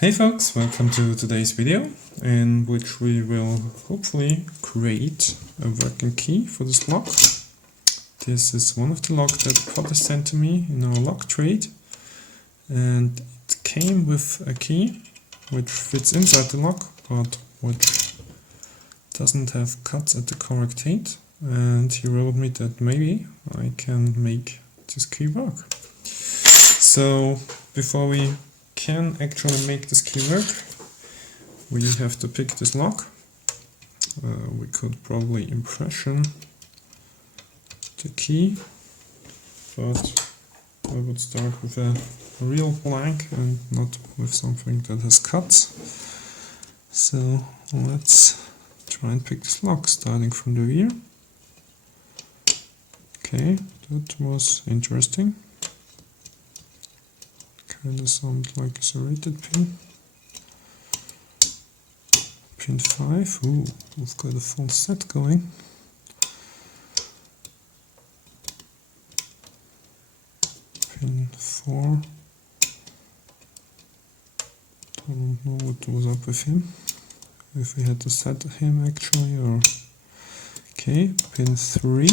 Hey folks, welcome to today's video in which we will hopefully create a working key for this lock. This is one of the locks that Potti sent to me in our lock trade, and it came with a key which fits inside the lock but which doesn't have cuts at the correct height, and he wrote me that maybe I can make this key work. So before we can actually make this key work, we have to pick this lock. We could probably impression the key, but I would start with a real blank and not with something that has cuts. So let's try and pick this lock, starting from the rear. Okay, that was interesting. Kinda sounds like a serrated pin. Pin 5, ooh, we've got a full set going. Pin 4, I don't know what was up with him, if we had to set him actually, or... Okay, pin 3,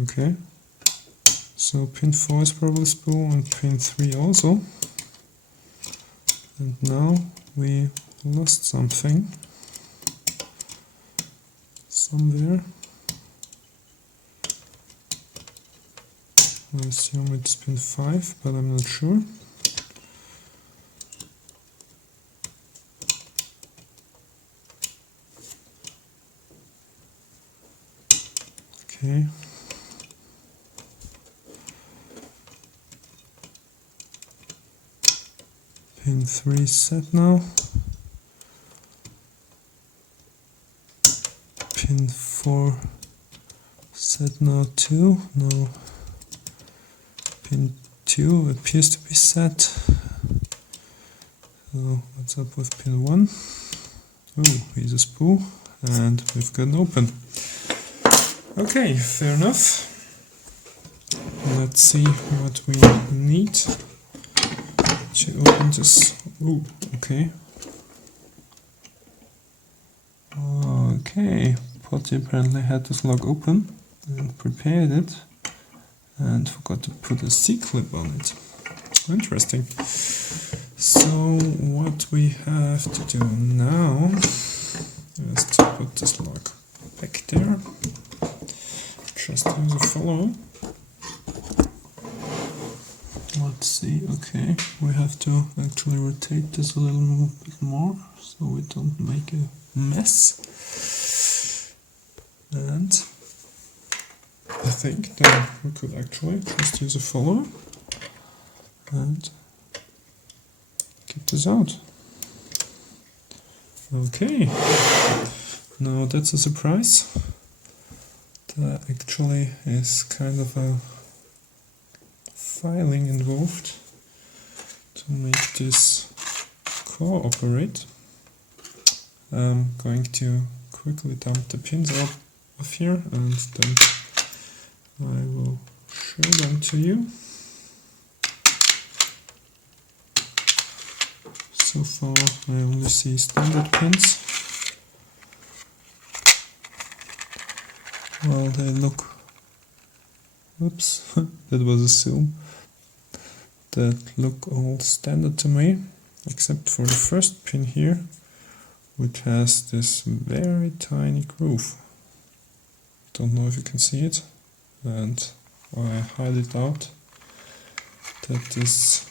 Okay, so pin 4 is probably spool and pin 3 also. And now we lost something somewhere. I assume it's pin 5, but I'm not sure. Okay. Pin 3 set now. Pin 4 set now too. No. Pin 2 appears to be set. So what's up with pin 1? Oh, here's a spool and we've got an open. Okay, fair enough. Let's see what we need to open this. Oh, okay. Okay, Potti apparently had this lock open and prepared it and forgot to put a C-clip on it. Interesting. So what we have to do now is to put this lock back there. Just use a follow. Let's see, okay, we have to actually rotate this a little bit more so we don't make a mess. And I think that we could actually just use a follower and get this out. Okay, now that's a surprise. There actually is kind of a filing involved to make this core operate. I'm going to quickly dump the pins out of here and then I will show them to you. So far I only see standard pins. Well, they look... Oops, that was a zoom. That look all standard to me, except for the first pin here, which has this very tiny groove. Don't know if you can see it, and I hide it out that this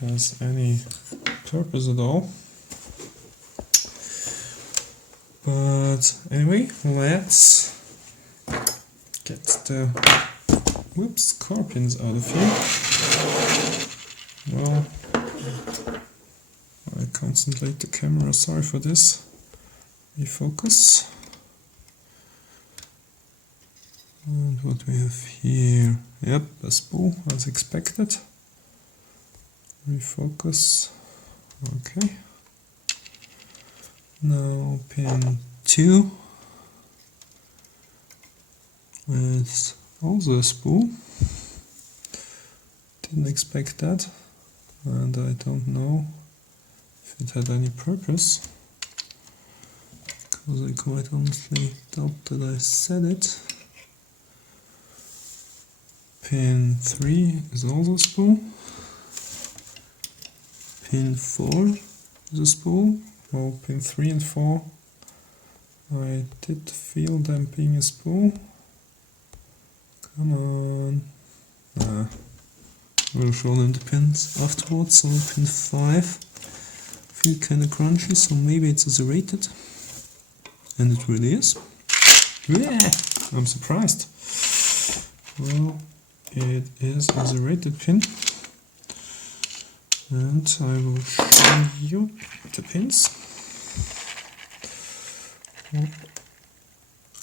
has any purpose at all. But anyway, let's get the core pins out of here. Well, I concentrate the camera, sorry for this. Refocus. And what we have here, yep, a spool as expected. Refocus, okay. Now pin 2 is also a spool. Didn't expect that, and I don't know if it had any purpose, because I quite honestly doubt that I said it. Pin 3 is also a spool. Pin 4 is a spool. Well, pin 3 and 4, I did feel them being a spool. Come on. We'll show them the pins afterwards. So pin 5 feel kind of crunchy, so maybe it's a serrated. And it really is. Yeah, I'm surprised. Well, it is a serrated pin. And I will show you the pins.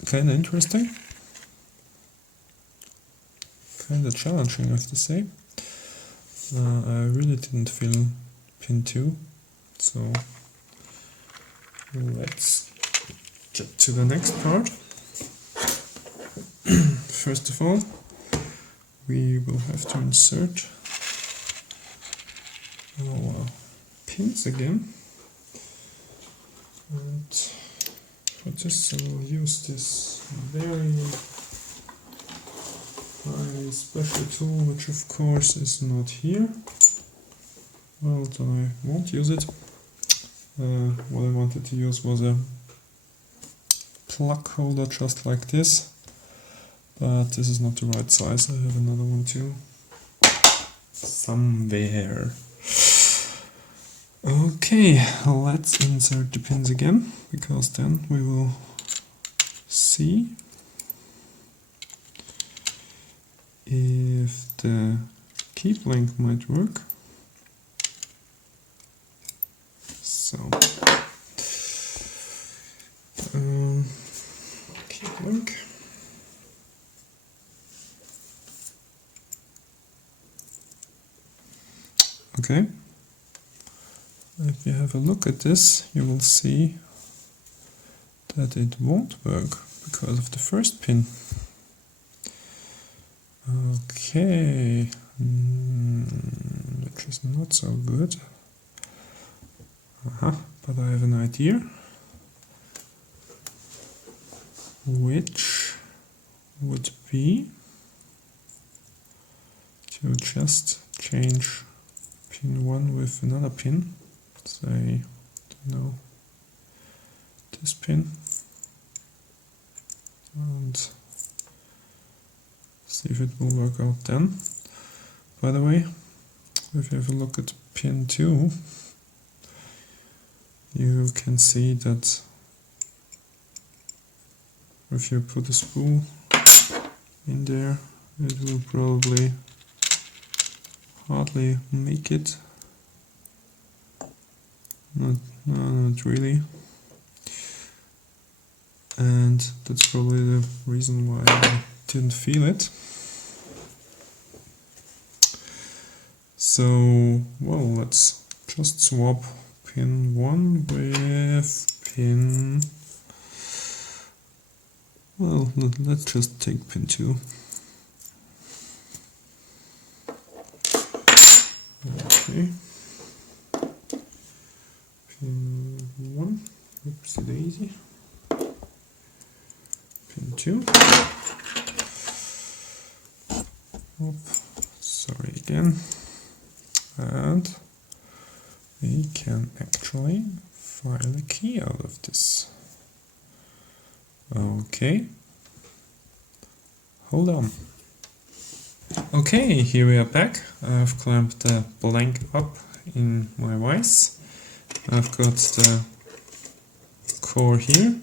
Kinda interesting. Kinda challenging, I have to say. I really didn't feel pin 2, so let's get to the next part. First of all, we will have to insert our pins again, and for this I will use this very special tool, which of course is not here. Well, I won't use it. What I wanted to use was a plug holder just like this, but this is not the right size. I have another one too somewhere. Okay, let's insert the pins again, because then we will see if the keep link might work. So, keep link. Okay. If you have a look at this, you will see that it won't work because of the first pin. Okay, which is not so good. But I have an idea, which would be to just change pin 1 with another pin. Say, this pin, and see if it will work out then. By the way, if you have a look at pin 2, you can see that if you put a spool in there, it will probably hardly make it. Not really. And that's probably the reason why I didn't feel it. So, well, let's just swap pin 1 with pin... Well, let's just take pin 2. Okay. Pin 1, oopsie daisy. Pin 2. Oop, sorry again. And we can actually file a key out of this. Okay. Hold on. Okay, here we are back. I've clamped the blank up in my vise. I've got the core here,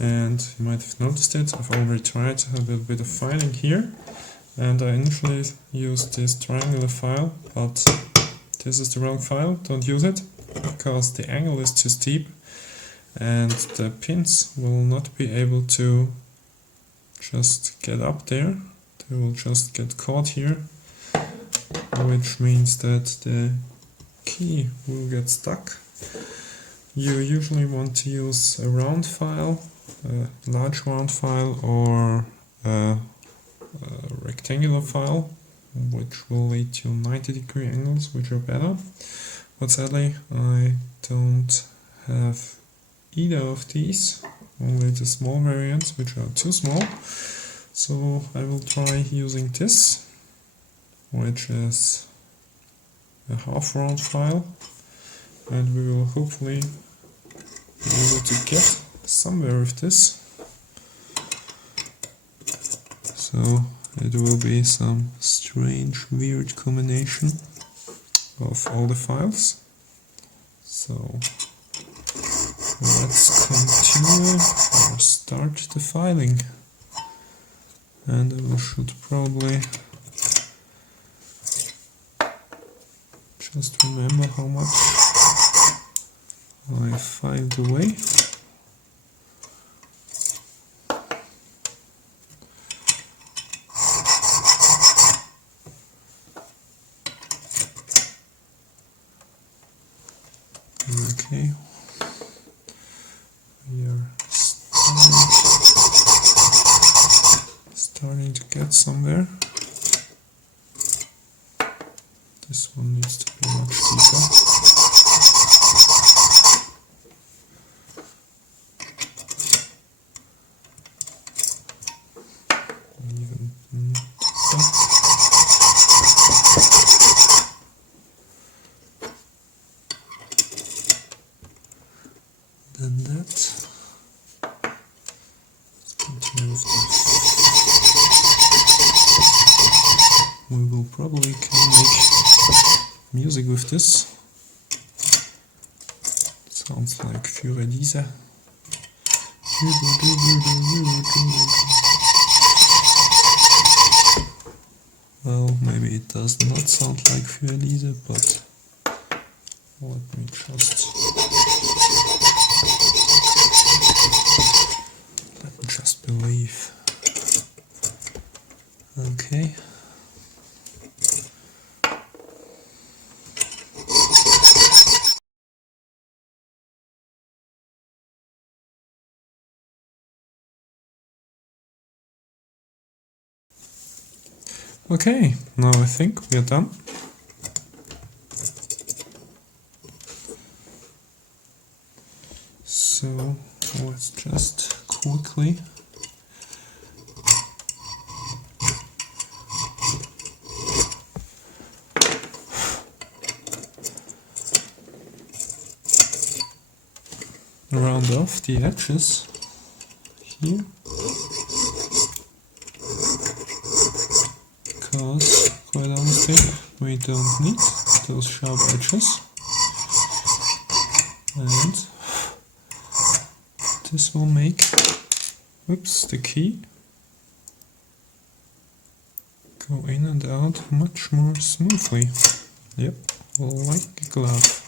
and you might have noticed it. I've already tried a little bit of filing here, and I initially used this triangular file, but this is the wrong file. Don't use it, because the angle is too steep and the pins will not be able to just get up there. They will just get caught here, which means that the key will get stuck. You usually want to use a round file, a large round file, or a rectangular file, which will lead to 90-degree angles, which are better. But sadly, I don't have either of these, only the small variants, which are too small. So I will try using this, which is a half round file, and we will hopefully be able to get somewhere with this. So it will be some strange, weird combination of all the files. So let's continue or start the filing. And I should probably just remember how much I filed away. Okay, we are starting to get somewhere. This one needs to be much deeper. Even deeper. Than that. Let's continue with this. We will probably can make music with this. It sounds like Fiorelisa. Well, maybe it does not sound like Fiorelisa, but let me just believe. Okay. Okay, now I think we are done. So let's just quickly round off the edges here, because quite honestly we don't need those sharp edges, and this will make the key go in and out much more smoothly. Yep, like a glove.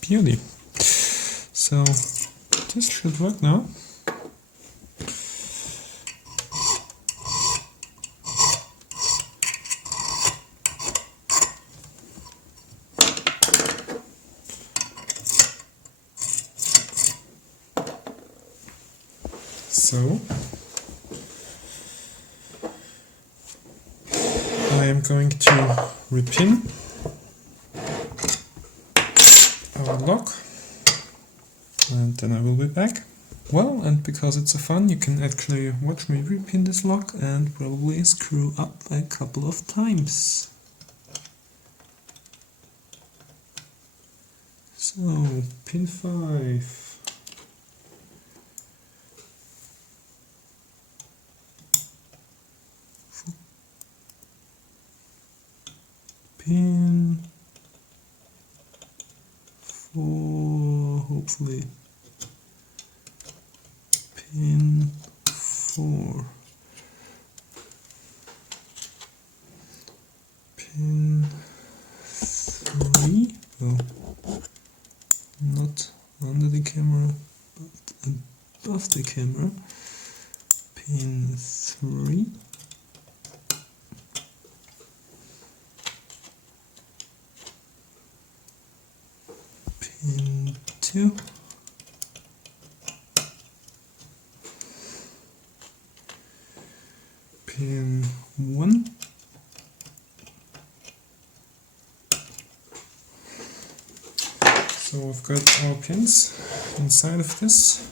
Beauty. So this should work now. So I am going to repin our lock, and then I will be back. Well, and because it's so fun, you can actually watch me repin this lock and probably screw up a couple of times. So, pin 5. Pin 4, hopefully. Pin 4. Pin 3. Oh, not under the camera, but above the camera. Pin 3. Pin 2. Pin 1. we've got our pins inside of this.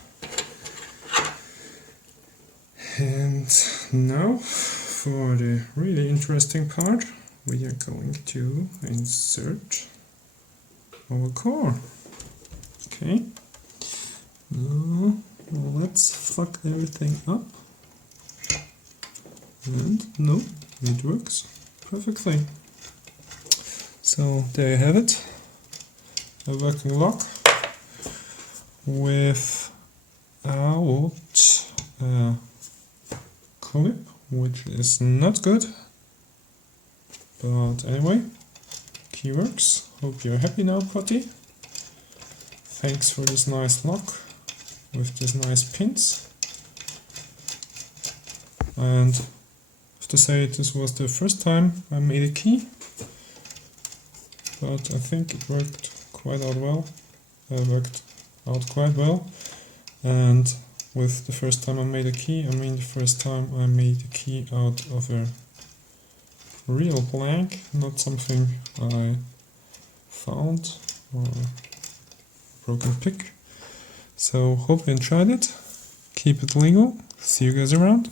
And now for the really interesting part, we are going to insert our core. Okay, now let's fuck everything up. And no, it works perfectly. So there you have it, a working lock without a clip, which is not good. But anyway, key works. Hope you're happy now, Potti. Thanks for this nice lock with these nice pins. And I have to say this was the first time I made a key, but I think it worked quite well. And with the first time I made a key, I mean the first time I made a key out of a real blank, not something I found or broken pick. So hope you enjoyed it. Keep it legal. See you guys around.